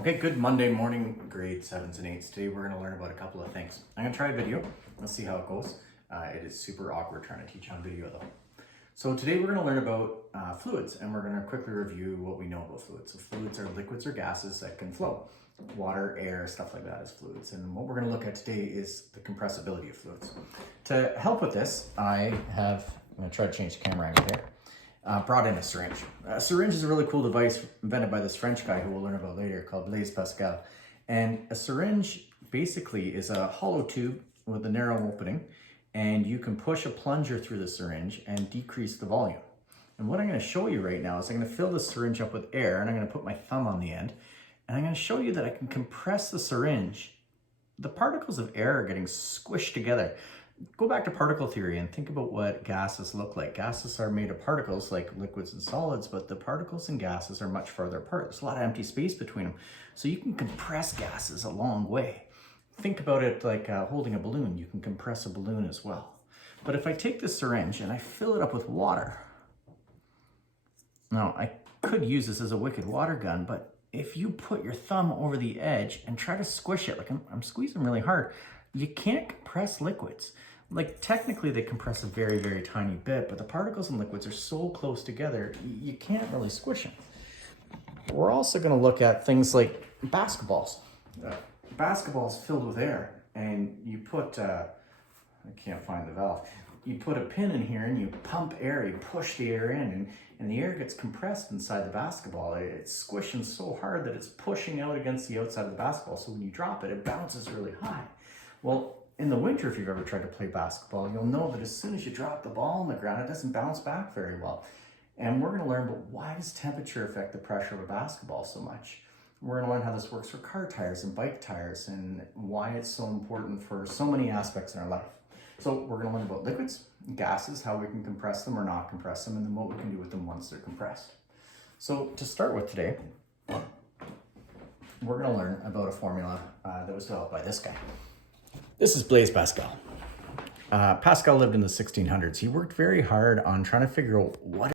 Okay, good Monday morning, grade 7s and 8s. Today we're going to learn about a couple of things. I'm going to try a video. Let's see how it goes. It is super awkward trying to teach on video though. So today we're going to learn about fluids, and we're going to quickly review what we know about fluids. So fluids are liquids or gases that can flow. Water, air, stuff like that is fluids. And what we're going to look at today is the compressibility of fluids. To help with this, I'm going to try to change the camera angle there. Brought in a syringe. A syringe is a really cool device invented by this French guy who we'll learn about later called Blaise Pascal. And a syringe basically is a hollow tube with a narrow opening, and you can push a plunger through the syringe and decrease the volume. And what I'm going to show you right now is I'm going to fill the syringe up with air, and I'm going to put my thumb on the end, and I'm going to show you that I can compress the syringe. The particles of air are getting squished together. Go back to particle theory and think about what gases look like. Gases are made of particles like liquids and solids, but the particles and gases are much farther apart. There's a lot of empty space between them. So you can compress gases a long way. Think about it like holding a balloon. You can compress a balloon as well. But if I take this syringe and I fill it up with water, now I could use this as a wicked water gun, but if you put your thumb over the edge and try to squish it, like I'm squeezing really hard, you can't compress liquids. Like technically they compress a very, very tiny bit, but the particles in liquids are so close together, you can't really squish them. We're also going to look at things like basketballs. Basketballs filled with air, and you put, I can't find the valve, you put a pin in here and you pump air, you push the air in, and the air gets compressed inside the basketball. It's squishing so hard that it's pushing out against the outside of the basketball, so when you drop it, it bounces really high. Well, in the winter, if you've ever tried to play basketball, you'll know that as soon as you drop the ball on the ground, it doesn't bounce back very well. And we're going to learn about why does temperature affect the pressure of a basketball so much. We're going to learn how this works for car tires and bike tires and why it's so important for so many aspects in our life. So we're going to learn about liquids, gases, how we can compress them or not compress them, and then what we can do with them once they're compressed. So to start with today, we're going to learn about a formula that was developed by this guy. This is Blaise Pascal. Pascal lived in the 1600s. He worked very hard on trying to figure out what